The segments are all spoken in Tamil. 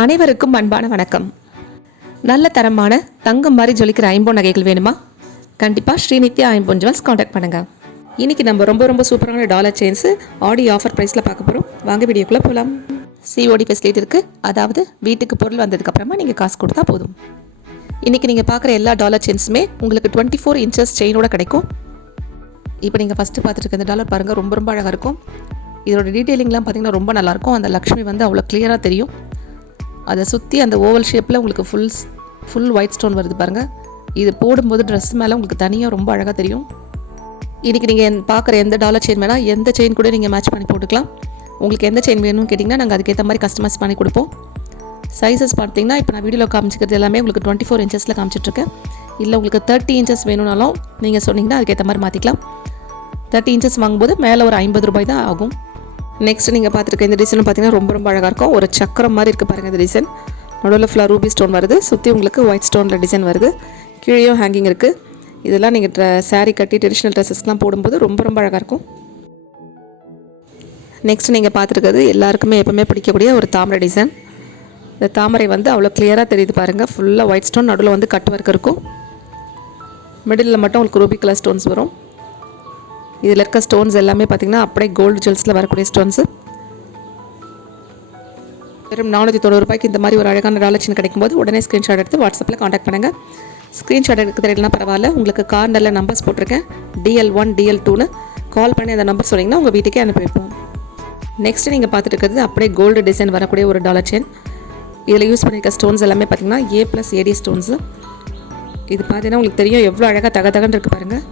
அனைவருக்கும் அன்பான வணக்கம். நல்ல தரமான தங்கம் மாதிரி ஜொலிக்கிற ஐம்பொன் நகைகள் வேணுமா? கண்டிப்பாக ஸ்ரீநித்யா ஐம்பொன் ஜுவல்ஸ் காண்டாக்ட் பண்ணுங்கள் இன்றைக்கி நம்ம ரொம்ப ரொம்ப சூப்பரான டாலர் செயின்ஸு ஆடி ஆஃபர் ப்ரைஸில் பார்க்க போகிறோம் வாங்க வீடியோக்குள்ளே போகலாம் சிஓடி ஃபெசிலிட்டி இருக்குது அதாவது வீட்டுக்கு பொருள் வந்ததுக்கப்புறமா நீங்கள் காசு கொடுத்தா போதும். இன்றைக்கி நீங்கள் பார்க்குற எல்லா டாலர் செயின்ஸுமே உங்களுக்கு டுவெண்ட்டி ஃபோர் இன்ச்சஸ் செயினோட கிடைக்கும். இப்போ நீங்கள் ஃபஸ்ட்டு பார்த்துட்டு இருக்க இந்த டாலர் பாருங்கள் ரொம்ப ரொம்ப அழகாக இருக்கும். இதோட டீட்டெயிலிங்லாம் பார்த்தீங்கன்னா ரொம்ப நல்லாயிருக்கும் அந்த லக்ஷ்மி வந்து அவ்வளோ கிளியராக தெரியும். அதை சுற்றி அந்த ஓவல் ஷேப்பில் உங்களுக்கு ஃபுல் ஃபுல் ஒயிட் ஸ்டோன் வருது பாருங்கள் இது போடும்போது ட்ரெஸ் மேலே உங்களுக்கு தனியாக ரொம்ப அழகாக தெரியும். இன்றைக்கி நீங்கள் பார்க்குற எந்த டாலர் செயின் வேணால் எந்த செயின் கூட நீங்கள் மேட்ச் பண்ணி போட்டுக்கலாம். உங்களுக்கு எந்த செயின் வேணும்னு கேட்டிங்கன்னா நாங்கள் அதுக்கேற்ற மாதிரி கஸ்டமைஸ் பண்ணி கொடுப்போம். சைஸஸ் பார்த்தீங்கன்னா இப்போ நான் வீடியோவில் காமிச்சிக்கிறது எல்லாமே உங்களுக்கு டுவெண்ட்டி ஃபோர் இன்ச்சஸில் காமிச்சிட்ருக்கேன். இல்லை உங்களுக்கு தேர்ட்டி இன்ச்சஸ் வேணும்னாலும் நீங்கள் சொன்னீங்கன்னா அதுக்கேற்ற மாதிரி மாற்றிக்கலாம் தேர்ட்டி இன்ச்சஸ் வாங்கும்போது மேலே ஒரு ஐம்பது ரூபாய் தான் ஆகும். நெக்ஸ்ட் நீங்கள் பார்த்துருக்க இந்த டிசைன் பார்த்தீங்கன்னா ரொம்ப ரொம்ப அழகாக இருக்கும். ஒரு சக்கரம் மாதிரி இருக்குது பாருங்கள் இந்த டிசைன் நடுவில் ஃபுல்லாக ரூபி ஸ்டோன் வருது. சுற்றி உங்களுக்கு ஒயிட் ஸ்டோனில் டிசைன் வருது. கீழேயும் ஹேங்கிங் இருக்குது இதெல்லாம் நீங்கள் ட்ர சாரீ கட்டி ட்ரெடிஷ்னல் ட்ரெஸ்ஸஸ்லாம் போடும்போது ரொம்ப ரொம்ப அழகாக இருக்கும். நெக்ஸ்ட் நீங்கள் பார்த்துருக்கிறது எல்லாருக்குமே எப்பவுமே பிடிக்கக்கூடிய ஒரு தாமரை டிசைன் இந்த தாமரை வந்து அவ்வளோ கிளியராக தெரியுது பாருங்கள் ஃபுல்லாக ஒயிட் ஸ்டோன் நடுவில் வந்து கட் ஒர்க் இருக்கும். மிடில் மட்டும் உங்களுக்கு ரூபி கலர் ஸ்டோன்ஸ் வரும். இதில் இருக்க ஸ்டோன்ஸ் எல்லாமே பார்த்தீங்கன்னா அப்படியே கோல்டு ஜுவல்ஸில் வரக்கூடிய ஸ்டோன்ஸு வெறும் நானூற்றி தொண்ணூறு ரூபாய்க்கு இந்த மாதிரி ஒரு அழகான டாலர் கிடைக்கும்போது உடனே ஸ்க்ரீன்ஷாட் எடுத்து வாட்ஸ்அப்பில் காண்டாக்ட் பண்ணுங்கள் ஸ்க்ரீன்ஷாட் எடுக்க தெரியலனா பரவாயில்ல. உங்களுக்கு கார்னரில் நம்பர்ஸ் போட்டிருக்கேன். டிஎல் ஒன் டிஎல் டூன்னு கால் பண்ணி அந்த நம்பர் சொன்னீங்கன்னா உங்கள் வீட்டுக்கே அனுப்பி வைப்போம். நீங்கள் பார்த்துட்டு இருக்கிறது அப்படியே கோல்டு டிசைன் வரக்கூடிய ஒரு டாலர் செயின் இதில் யூஸ் பண்ணியிருக்க ஸ்டோன்ஸ் எல்லாமே பார்த்தீங்கன்னா ஏ ப்ளஸ் ஏடி ஸ்டோன்ஸு இது பார்த்தீங்கன்னா உங்களுக்கு தெரியும் எவ்வளோ அழகாக தக தகன்னு இருக்குது பாருங்கள்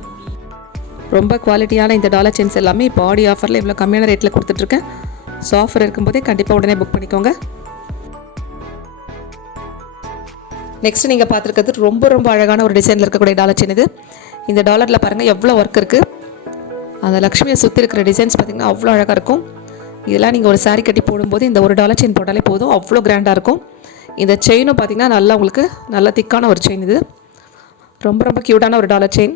ரொம்ப குவாலிட்டியான இந்த டாலர் செயின்ஸ் எல்லாமே இப்போ ஆடி ஆஃபரில் இவ்வளோ கம்மியான ரேட்டில் கொடுத்துட்ருக்கேன் ஸோ ஆஃபர் இருக்கும்போதே கண்டிப்பாக உடனே புக் பண்ணிக்கோங்க. நெக்ஸ்ட் நீங்கள் பார்த்துருக்கிறது ரொம்ப ரொம்ப அழகான ஒரு டிசைனில் இருக்கக்கூடிய டாலர் செயின் இது. இந்த டாலரில் பாருங்கள் எவ்வளோ ஒர்க் இருக்குது அந்த லக்ஷ்மியை சுற்றி இருக்கிற டிசைன்ஸ் பார்த்திங்கன்னா அவ்வளோ அழகாக இருக்கும். இதெல்லாம் நீங்கள் ஒரு saree கட்டி போடும்போது இந்த ஒரு டாலர் செயின் போட்டாலே போதும். அவ்வளோ கிராண்டாக இருக்கும். இந்த செயினும் பார்த்திங்கன்னா நல்லா உங்களுக்கு நல்ல திக்கான ஒரு செயின் இது. ரொம்ப ரொம்ப க்யூட்டான ஒரு டாலர் செயின்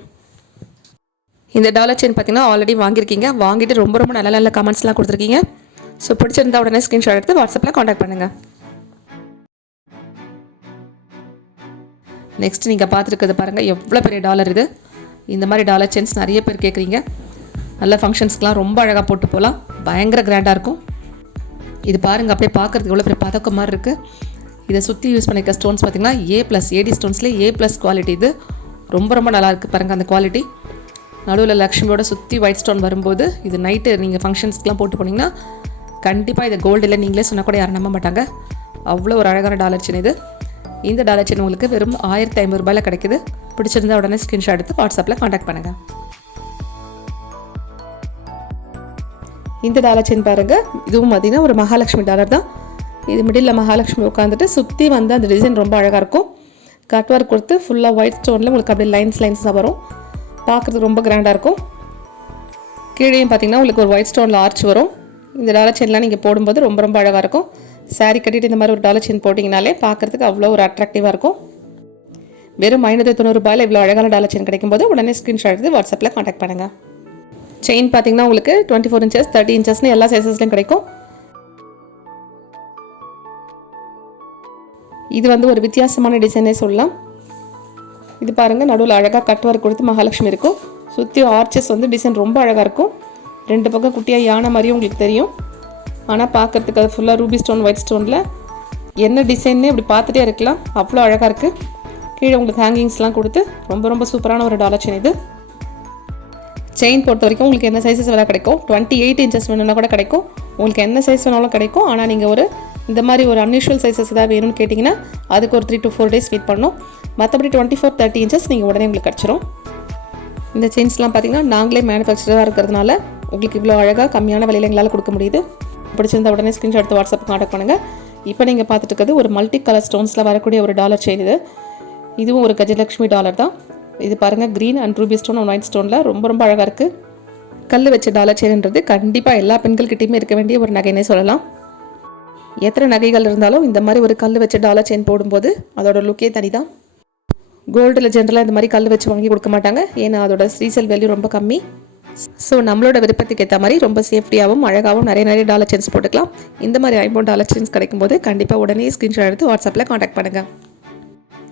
இந்த டாலர் செயின் பார்த்தீங்கன்னா ஆல்ரெடி வாங்கியிருக்கீங்க. வாங்கிட்டு ரொம்ப ரொம்ப நல்ல நல்ல கமெண்ட்ஸ்லாம் கொடுத்துருக்கீங்க. ஸோ பிடிச்சிருந்தா உடனே ஸ்க்ரீன்ஷாட் எடுத்து வாட்ஸ்அப்பில் காண்டாக்ட் பண்ணுங்கள் நெக்ஸ்ட் நீங்கள் பார்த்துருக்கிறது பாருங்கள் எவ்வளோ பெரிய டாலர் இது. இந்த மாதிரி டாலர் செயின்ஸ் நிறைய பேர் கேட்குறீங்க. நல்ல ஃபங்க்ஷன்ஸ்க்கெலாம் ரொம்ப அழகாக போட்டு போகலாம் பயங்கர கிராண்டாக இருக்கும். இது பாருங்கள் அப்படியே பார்க்குறதுக்கு எவ்வளோ பெரிய பதக்கம் மாதிரி இருக்குது இதை சுற்றி யூஸ் பண்ணிக்க ஸ்டோன்ஸ் பார்த்தீங்கன்னா ஏ ப்ளஸ் ஏடி ஸ்டோன்ஸ்லேயே ஏ ப்ளஸ் குவாலிட்டி இது. ரொம்ப ரொம்ப நல்லா இருக்குது பாருங்கள் அந்த குவாலிட்டி நடுவில் லக்ஷ்மியோட சுற்றி ஒயிட் ஸ்டோன் வரும்போது இது நைட்டு நீங்கள் ஃபங்க்ஷன்ஸ்க்குலாம் போட்டு போனீங்கன்னா கண்டிப்பாக இதை கோல்டு இல்லை நீங்களே சொன்னால் கூட யாரும் நம்ப மாட்டாங்க. அவ்வளோ ஒரு அழகான டாலர் செயின் இது. இந்த டாலர் செயின் உங்களுக்கு வெறும் ஆயிரத்தி ஐம்பது ரூபாயில் கிடைக்குது. பிடிச்சிருந்தா உடனே ஸ்க்ரீன்ஷாட் எடுத்து வாட்ஸ்அப்பில் காண்டாக்ட் பண்ணுங்கள் இந்த டாலர் செயின் பாருங்கள் இதுவும் பார்த்தீங்கன்னா ஒரு மகாலட்சுமி டாலர் தான். இது மிடில் மகாலட்சுமி உட்காந்துட்டு சுற்றி வந்து அந்த டிசைன் ரொம்ப அழகாக இருக்கும். கட் ஒர்க் கொடுத்து ஃபுல்லாக ஒயிட் ஸ்டோனில் உங்களுக்கு அப்படியே லைன்ஸ் லைன்ஸாக வரும். பார்க்குறதுக்கு ரொம்ப கிராண்டாக இருக்கும். கீழேயும் பார்த்தீங்கன்னா உங்களுக்கு ஒரு ஒயிட் ஸ்டோனில் ஆர்ச் வரும். இந்த டாலர் செயின்லாம் நீங்கள் போடும்போது ரொம்ப ரொம்ப அழகாக இருக்கும். Saree கட்டிட்டு இந்த மாதிரி ஒரு டாலர் செயின் போட்டிங்கனாலே பார்க்குறதுக்கு அவ்வளோ ஒரு அட்ராக்டிவாக இருக்கும். வெறும் ஐநூற்றி தொண்ணூறுபாயில் இவ்வளோ அழகான டாலர் செயின் கிடைக்கும்போது உடனே ஸ்க்ரீன்ஷாட் எடுத்து வாட்ஸ்அப்பில் காண்டாக்ட் பண்ணுங்கள் செயின் பார்த்தீங்கன்னா உங்களுக்கு டுவெண்ட்டி ஃபோர் இன்ச்சஸ் தேர்ட்டி இன்ச்சஸ்னு எல்லா சைஸஸ்லையும் கிடைக்கும். இது வந்து ஒரு வித்தியாசமான டிசைனே சொல்லலாம். இது பாருங்கள் நடுவில் அழகாக கட் ஒர்க் கொடுத்து மகாலட்சுமி இருக்கும். சுற்றி ஆர்ச்சஸ் வந்து டிசைன் ரொம்ப அழகாக இருக்கும். ரெண்டு பக்கம் குட்டியாக யானை மாதிரியும் உங்களுக்கு தெரியும். ஆனால் பார்க்குறதுக்கு அது ஃபுல்லாக ரூபி ஸ்டோன் ஒயிட் ஸ்டோனில் என்ன டிசைன்னு இப்படி பார்த்துட்டே இருக்கலாம். அவ்வளோ அழகாக இருக்குது கீழே உங்களுக்கு ஹேங்கிங்ஸ்லாம் கொடுத்து ரொம்ப ரொம்ப சூப்பரான ஒரு டாலர் செயின் இது. செயின் பொறுத்த வரைக்கும் உங்களுக்கு என்ன சைஸஸ் வேணால் கிடைக்கும். டுவெண்ட்டி எயிட் இன்ச்சஸ் வேணும்னா கூட கிடைக்கும். உங்களுக்கு என்ன சைஸ் வேணாலும் கிடைக்கும். ஆனால் நீங்கள் ஒரு இந்த மாதிரி ஒரு அன்யூஷுவல் சைஸஸ் ஏதாவது வேணும்னு கேட்டிங்கன்னா அதுக்கு ஒரு three to four days wait பண்ணணும் மற்றபடி டுவெண்ட்டி ஃபோர் தேர்ட்டி இன்ச்சஸ் நீங்கள் உடனே உங்களுக்கு கிடச்சிரும். இந்த செயின்ஸ்லாம் பார்த்தீங்கன்னா நாங்களே மேனுஃபேக்சராக இருக்கிறதுனால உங்களுக்கு இவ்வளோ அழகாக கம்மியான விலையில் எங்களால் கொடுக்க முடியுது. பிடிச்சிருந்த உடனே ஸ்க்ரீன்ஷாட் எடுத்து வாட்ஸ்அப் காண்டாக்ட் பண்ணுங்கள் இப்போ நீங்கள் பார்த்துட்டு இருக்கிறது ஒரு மல்டி கலர் ஸ்டோன்ஸில் வரக்கூடிய ஒரு டாலர் செயின் இது. இதுவும் ஒரு கஜலட்சுமி டாலர் தான். இது பாருங்கள் green and ruby stone white ஸ்டோனில் ரொம்ப ரொம்ப அழகாக இருக்குது கல் வச்ச டாலர் செயின்ன்றது கண்டிப்பாக எல்லா பெண்கள்கிட்டையுமே இருக்க வேண்டிய ஒரு நகைனே சொல்லலாம். எத்தனை நகைகள் இருந்தாலும் இந்த மாதிரி ஒரு கல் வச்சு டாலர் செயின் போடும்போது அதோட லுக்கே தனி தான் கோல்டில் ஜென்ரலாக இந்த மாதிரி கல் வச்சு வாங்கி கொடுக்க மாட்டாங்க. ஏன்னா அதோட ரீசேல் வேல்யூ ரொம்ப கம்மி. ஸோ நம்மளோட விருப்பத்துக்கு ஏற்ற மாதிரி ரொம்ப சேஃப்டியாகவும் அழகாகவும் நிறைய நிறைய டாலர் செயின்ஸ் போட்டுக்கலாம். இந்த மாதிரி ஐம்பது டாலர் செயின்ஸ் கிடைக்கும்போது கண்டிப்பாக உடனே ஸ்க்ரீன்ஷாட் எடுத்து வாட்ஸ்அப்பில் காண்டாக்ட் பண்ணுங்கள்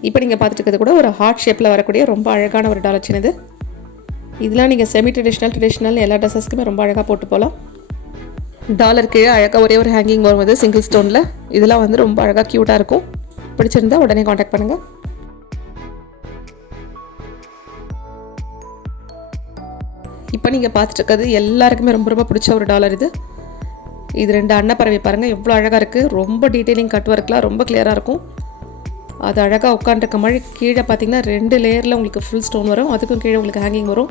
இப்போ நீங்கள் பார்த்துட்டு இருக்கிறது கூட ஒரு ஹார்ட் ஷேப்பில் வரக்கூடிய ரொம்ப அழகான ஒரு டாலர் செயின் இது. இதெல்லாம் நீங்கள் செமி ட்ரெடிஷ்னல் ட்ரெடிஷ்னல் எல்லா ட்ரெஸ்ஸஸ்க்குமே ரொம்ப அழகாக போட்டு போகலாம். டாலர் கீழே அழகாக ஒரே ஒரு ஹேங்கிங் வரும் வந்து சிங்கிள் ஸ்டோனில் இதெல்லாம் வந்து ரொம்ப அழகாக க்யூட்டாக இருக்கும். பிடிச்சிருந்தா உடனே காண்டாக்ட் பண்ணுங்கள் இப்போ நீங்கள் பார்த்துட்டு எல்லாருக்குமே ரொம்ப ரொம்ப பிடிச்ச ஒரு டாலர் இது. இது ரெண்டு அன்னப்பறவை பாருங்கள் எவ்வளோ அழகாக இருக்குது ரொம்ப டீட்டெயிலிங் கட் ஒர்க்லாம் ரொம்ப கிளியராக இருக்கும். அது அழகாக உட்காந்துருக்க மாதிரி கீழே பார்த்தீங்கன்னா ரெண்டு லேயரில் உங்களுக்கு ஃபுல் ஸ்டோன் வரும். அதுக்கும் கீழே உங்களுக்கு ஹேங்கிங் வரும்.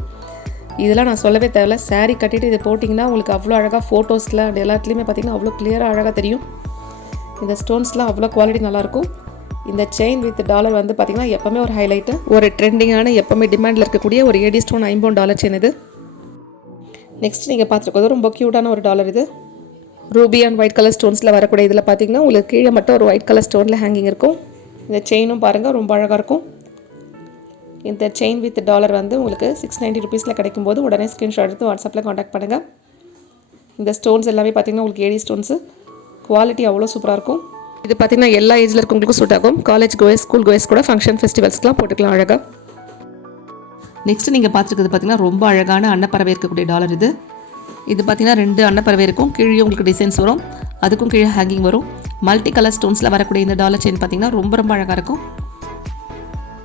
இதெல்லாம் நான் சொல்லவே தேவையில்ல. saree கட்டிட்டு இதை போட்டிங்கன்னா உங்களுக்கு அவ்வளோ அழகாக ஃபோட்டோஸில் அண்ட் எல்லாத்துலேயுமே பார்த்திங்கன்னா அவ்வளோ கிளியராக அழகாக தெரியும். இந்த ஸ்டோன்ஸ்லாம் அவ்வளோ குவாலிட்டி நல்லாயிருக்கும். இந்த செயின் வித் டாலர் வந்து பார்த்திங்கன்னா எப்போவுமே ஒரு ஹைலைட்டு ஒரு ட்ரெண்டிங்கான எப்போவுமே டிமாண்டில் இருக்கக்கூடிய ஒரு ஏடி ஸ்டோன் ஐம்பது டாலர் செயின் இது. நெக்ஸ்ட் நீங்கள் பார்த்துருக்கோது ரொம்ப க்யூட்டான ஒரு டாலர் இது. ரூபி அண்ட் ஒயிட் கலர் ஸ்டோன்ஸில் வரக்கூடிய இதில் பார்த்தீங்கன்னா உங்களுக்கு கீழே மட்டும் ஒரு ஒயிட் கலர் ஸ்டோனில் ஹேங்கிங் இருக்கும். இந்த செயினும் பாருங்கள் ரொம்ப அழகாக இருக்கும். இந்த செயின் வித் டாலர் வந்து உங்களுக்கு சிக்ஸ் நைன்ட்டி ருபீஸில் கிடைக்கும்போது உடனே ஸ்க்ரீன்ஷாட் எடுத்து வாட்ஸ்அப்பில் காண்டாக்ட் பண்ணுங்கள் இந்த ஸ்டோன்ஸ் எல்லாமே பார்த்தீங்கன்னா உங்களுக்கு ஏடி ஸ்டோன்ஸு குவாலிட்டி அவ்வளோ சூப்பராக இருக்கும். இது பார்த்தீங்கன்னா எல்லா ஏஜில் இருக்கவங்களுக்கும் சூட் ஆகும். காலேஜ் கோயஸ் ஸ்கூல் கோயஸ் கூட ஃபங்க்ஷன் ஃபெஸ்டிவல்ஸ்க்குலாம் போட்டுக்கலாம் அழகாக நெக்ஸ்ட் நீங்கள் பார்த்துருக்குது பார்த்தீங்கன்னா ரொம்ப அழகான அன்னப்பறவை இருக்கக்கூடிய டாலர் இது. இது பார்த்தீங்கன்னா ரெண்டு அன்னப்பறவை இருக்கும். கீழே உங்களுக்கு டிசைன்ஸ் வரும். அதுக்கும் கீழே ஹேங்கிங் வரும். மல்டி கலர் ஸ்டோன்ஸில் வரக்கூடிய இந்த டாலர் செயின் பார்த்தீங்கன்னா ரொம்ப ரொம்ப அழகாக இருக்கும்.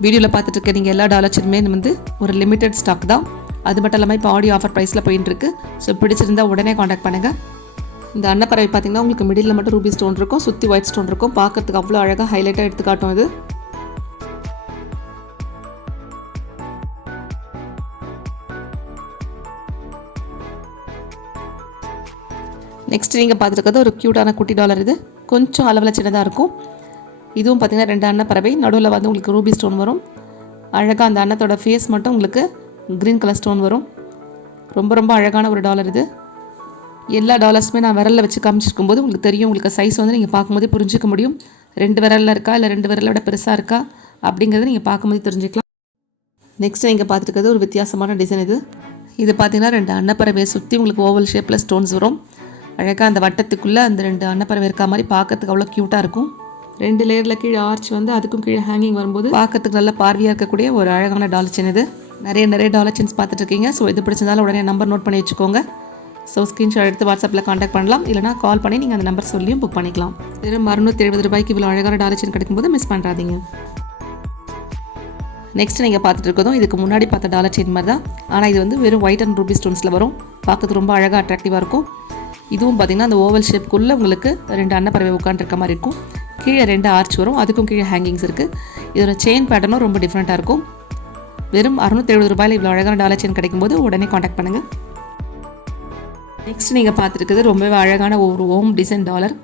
வீடியோவில் பார்த்துட்டு இருக்க நீங்கள் எல்லா டாலர்ஸுமே வந்து ஒரு லிமிடெட் ஸ்டாக் தான். அது மட்டும் இல்லாமல் இப்போ ஆடியோ ஆஃபர் ப்ரைஸில் போயிட்டுருக்கு ஸோ பிடிச்சிருந்தா உடனே காண்டாக்ட் பண்ணுங்கள் இந்த அன்னப்பறவை பார்த்தீங்கன்னா உங்களுக்கு மிடில் மட்டும் ரூபி ஸ்டோன் இருக்கும் சுற்றி ஒயிட் ஸ்டோன் இருக்கும். பார்க்கறதுக்கு அவ்வளோ அழகாக ஹைலைட்டாக எடுத்து காட்டும் இது. நெக்ஸ்ட் நீங்கள் பார்த்துருக்கிறது ஒரு க்யூட்டான குட்டி டாலர் இது. கொஞ்சம் அளவில் சின்னதாக இருக்கும். இதுவும் பார்த்தீங்கன்னா ரெண்டு அன்னப்பறவை நடுவில் வந்து உங்களுக்கு ரூபி ஸ்டோன் வரும். அழகாக அந்த அன்னத்தோட ஃபேஸ் மட்டும் உங்களுக்கு க்ரீன் கலர் ஸ்டோன் வரும். ரொம்ப ரொம்ப அழகான ஒரு டாலர் இது. எல்லா டாலர்ஸுமே நான் விரலில் வச்சு காமிச்சிருக்கும் போது உங்களுக்கு தெரியும். உங்களுக்கு சைஸ் வந்து நீங்கள் பார்க்கும்போதே புரிஞ்சிக்க முடியும். ரெண்டு விரலில் இருக்கா? இல்லை ரெண்டு விரலை விட பெருசாக இருக்கா? அப்படிங்கிறத நீங்கள் பார்க்கும்போது தெரிஞ்சுக்கலாம். நெக்ஸ்ட் நீங்கள் பார்த்துருக்கிறது ஒரு வித்தியாசமான டிசைன் இது. இது பார்த்தீங்கன்னா ரெண்டு அன்னப்பறவையை சுற்றி உங்களுக்கு ஓவல் ஷேப்பில் ஸ்டோன்ஸ் வரும். அழகாக அந்த வட்டத்துக்குள்ளே அந்த ரெண்டு அன்னப்பறவை இருக்க மாதிரி பார்க்கறதுக்கு அவ்வளோ க்யூட்டாக இருக்கும். ரெண்டு லேயரில் கீழே ஆர்ச் வந்து அதுக்கும் கீழே ஹேங்கிங் வரும்போது பார்க்கறதுக்கு நல்ல பார்வையாக இருக்கக்கூடிய ஒரு அழகான டாலச்சின் இது. நிறைய நிறைய டாலச்சின்ஸ் பார்த்துட்ருக்கீங்க. பார்த்துட்டு இருக்கீங்க ஸோ இது பிடிச்சதால உடனே நம்பர் நோட் பண்ணி வச்சுக்கோங்க. ஸோ ஸ்க்ரீன்ஷாட் எடுத்து வாட்ஸ்அப்பில் காண்டாக்ட் பண்ணலாம். இல்லைனா கால் பண்ணி நீங்கள் அந்த நம்பர் சொல்லியும் புக் பண்ணிக்கலாம். வெறும் அறுநூற்றி எழுபது ரூபாய்க்கு இவ்வளோ அழகான டாலச்சின் கிடைக்கும்போது மிஸ் பண்ணுறாதீங்க நெக்ஸ்ட் நீங்கள் பார்த்துட்டு இருக்கதும் இதுக்கு முன்னாடி பார்த்த டாலர் செயின் மாதிரி தான். ஆனால் இது வந்து வெறும் ஒயிட் அண்ட் ரூபி ஸ்டோன்ஸில் வரும். பார்க்கறது ரொம்ப அழகாக அட்ராக்டிவாக இருக்கும். இதுவும் பார்த்திங்கன்னா அந்த ஓவல் ஷேப்புக்குள்ளே உங்களுக்கு ரெண்டு அன்னப்பறவை உட்காந்துருக்க மாதிரி இருக்கும். கீழே ரெண்டு ஆர்ச் வரும். அதுக்கும் கீழே ஹேங்கிங்ஸ் இருக்குது இதோட செயின் பேட்டர்னும் ரொம்ப டிஃப்ரெண்ட்டாக இருக்கும். வெறும் அறுநூத்தி எழுபது ரூபாயில் இவ்வளோ அழகான டாலர் செயின் கிடைக்கும்போது உடனே காண்டாக்ட் பண்ணுங்கள் நெக்ஸ்ட் நீங்கள் பார்த்துருக்குது ரொம்பவே அழகான ஒரு ஓம் டிசைன் டாலர்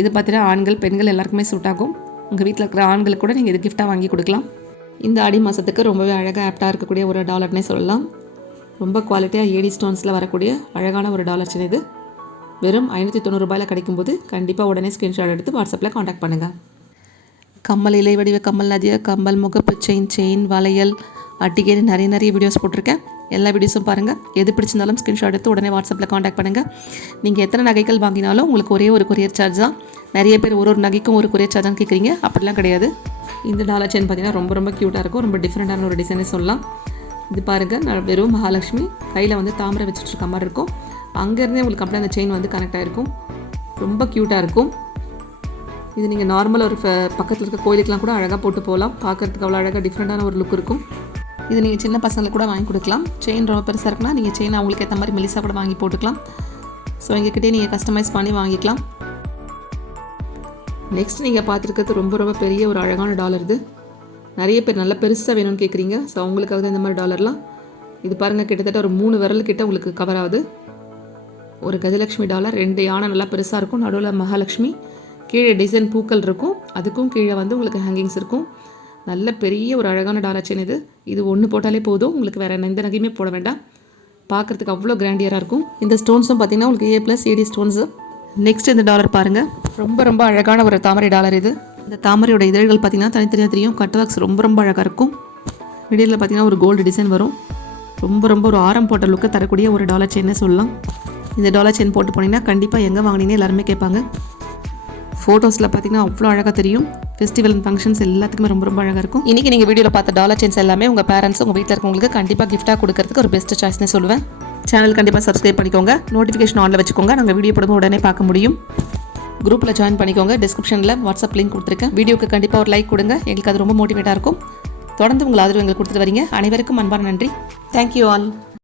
இது பார்த்தீங்கன்னா ஆண்கள் பெண்கள் எல்லாருக்குமே சூட் ஆகும். உங்கள் வீட்டில் இருக்கிற ஆண்களுக்கு கூட நீங்கள் இது கிஃப்டாக வாங்கி கொடுக்கலாம். இந்த ஆடி மாதத்துக்கு ரொம்பவே அழகாக ஆப்டாக இருக்கக்கூடிய ஒரு டாலர்னே சொல்லலாம். ரொம்ப குவாலிட்டியாக ஏடி ஸ்டோன்ஸில் வரக்கூடிய அழகான ஒரு டாலர் செயின் இது. வெறும் ஐநூற்றி தொண்ணூறு ரூபாயில் கிடைக்கும்போது கண்டிப்பாக உடனே ஸ்க்ரீன்ஷாட் எடுத்து வாட்ஸ்அப்பில் காண்டாக்ட் பண்ணுங்கள் கம்மல் இலை வடிவ கம்மல் நதிய கம்மல் முகப்பு செயின் செயின் வளையல் அட்டிகைன்னு நிறைய நிறைய வீடியோஸ் போட்டிருக்கேன். எல்லா வீடியோஸும் பாருங்கள் எது பிடிச்சிருந்தாலும் ஸ்க்ரீன்ஷாட் எடுத்து உடனே வாட்ஸ்அப்பில் காண்டாக்ட் பண்ணுங்கள் நீங்கள் எத்தனை நகைகள் வாங்கினாலும் உங்களுக்கு ஒரே ஒரு கொரியர் சார்ஜ் தான். நிறைய பேர் ஒரு ஒரு நகைக்கும் ஒரு கொரியர் சார்ஜ் தான் கேட்குறீங்க அப்படிலாம் கிடையாது. இந்த டாலர் செயின் பார்த்தீங்கன்னா ரொம்ப ரொம்ப க்யூட்டாக இருக்கும். ரொம்ப டிஃப்ரெண்ட்டான ஒரு டிசைனே சொல்லலாம். இது பாருங்கள் நான் வெறும் மகாலட்சுமி கையில் வந்து தாமரை வச்சுட்டு இருக்க மாதிரி இருக்கும். அங்கேருந்தே உங்களுக்கு அப்படியே அந்த செயின் வந்து கனெக்ட் ஆகிருக்கும் ரொம்ப க்யூட்டாக இருக்கும். இது நீங்கள் நார்மலாக ஒரு பக்கத்தில் இருக்க கோயிலுக்கெலாம் கூட அழகாக போட்டு போகலாம். பார்க்குறதுக்கு அவ்வளோ அழகாக டிஃப்ரெண்ட்டான ஒரு லுக் இருக்கும். இது நீங்கள் சின்ன பசங்களுக்கு கூட வாங்கி கொடுக்கலாம். செயின் ரொம்ப பெருசாக இருக்குன்னா நீங்கள் செயின் அவங்களுக்கு ஏற்ற மாதிரி மெலிசாக கூட வாங்கி போட்டுக்கலாம். ஸோ எங்ககிட்டே நீங்கள் கஸ்டமைஸ் பண்ணி வாங்கிக்கலாம். நெக்ஸ்ட் நீங்கள் பார்த்துருக்கிறது ரொம்ப ரொம்ப பெரிய ஒரு அழகான டாலர் இது. நிறைய பேர் நல்லா பெருசாக வேணும்னு கேட்குறீங்க ஸோ அவங்களுக்காக தான் இந்த மாதிரி டாலர்லாம் இது பாருங்கள் கிட்டத்தட்ட ஒரு மூணு விரல் கிட்ட உங்களுக்கு கவர் ஆகுது. ஒரு கஜலட்சுமி டாலர் ரெண்டு யானை நல்லா பெருசாக இருக்கும். நடுவில் மகாலட்சுமி கீழே டிசைன் பூக்கள் இருக்கும். அதுக்கும் கீழே வந்து உங்களுக்கு ஹேங்கிங்ஸ் இருக்கும். நல்ல பெரிய ஒரு அழகான டாலர் செயின் இது. இது ஒன்று போட்டாலே போதும். உங்களுக்கு வேறு எந்த நகையுமே போட வேண்டாம். பார்க்குறதுக்கு அவ்வளோ கிராண்டியராக இருக்கும். இந்த ஸ்டோன்ஸும் பார்த்தீங்கன்னா உங்களுக்கு A plus AD stones next இந்த டாலர் பாருங்கள் ரொம்ப ரொம்ப அழகான ஒரு தாமரை டாலர் இது. இந்த தாமரையோட இதழ்கள் பார்த்தீங்கன்னா தனித்தனியாக தெரியும். கட் ஒர்க்ஸ் ரொம்ப ரொம்ப அழகாக இருக்கும். மிடியில் பார்த்தீங்கன்னா ஒரு கோல்டு டிசைன் வரும். ரொம்ப ரொம்ப ஒரு ஆரம் போட்ட லுக்கை தரக்கூடிய ஒரு டாலர் செயின்னு சொல்லலாம். இந்த டாலர் செயின் போட்டு போனீங்கன்னா கண்டிப்பாக எங்கே வாங்கினீங்கன்னு எல்லாருமே கேட்பாங்க. ஃபோட்டோஸில் பார்த்தீங்கன்னா அவ்வளோ அழகாக தெரியும். ஃபெஸ்டிவல் அண்ட் ஃபங்க்ஷன்ஸ் எல்லாத்துக்குமே ரொம்ப ரொம்ப அழகாக இருக்கும். இன்றைக்கி நீங்கள் வீடியோவில் பார்த்த டாலர் செயின்ஸ் எல்லாமே உங்கள் பேரண்ட்ஸ் உங்கள் வீட்டில் இருக்கவங்களுக்கு கண்டிப்பாக கிஃப்ட்டாக கொடுக்கறதுக்கு ஒரு பெஸ்ட் சாய்ஸ்னே சொல்லுவேன். சேனல் கண்டிப்பாக சப்ஸ்கிரைப் பண்ணிக்கோங்க. நோட்டிஃபிகேஷன் ஆனில் வச்சுக்கோங்க. நாங்கள் வீடியோ போடும்போது உடனே பார்க்க முடியும். குரூப்பில் ஜாயின் பண்ணிக்கோங்க. டிஸ்கிரிப்ஷனில் வாட்ஸ்அப் லிங்க் கொடுத்துருக்கேன். வீடியோக்கு கண்டிப்பாக ஒரு லைக் கொடுங்க. எங்களுக்கு அது ரொம்ப மோட்டிவேட்டாக இருக்கும். தொடர்ந்து உங்கள் ஆதரவு எங்களுக்கு கொடுத்துட்டு வரீங்க. அனைவருக்கும் அன்பான நன்றி. Thank you all